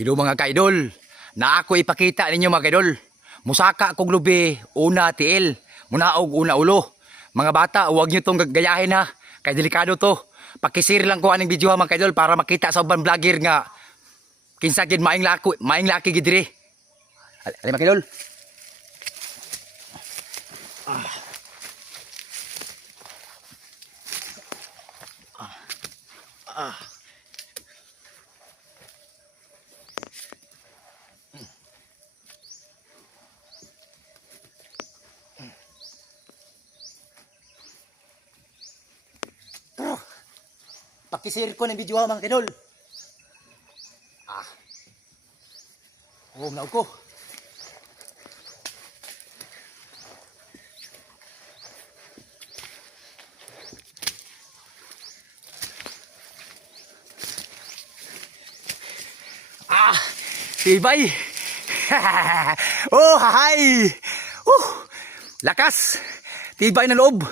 Hello mga kaidol, na ako ipakita ninyo mga kaidol. Musaka kong lubi, una tiil, munaog una ulo. Mga bata, huwag nyo itong gayahin ha, kay delikado to. Pakisir lang ko aning video ha mga kaidol para makita sa ubang vlogger nga kinsa gid maing laki gid diri. Ali mga kaidol. Pakisir ko ng video ha mga kaidol. Naog ko. Tibay. Oh, hi. Lakas. Tibay na loob.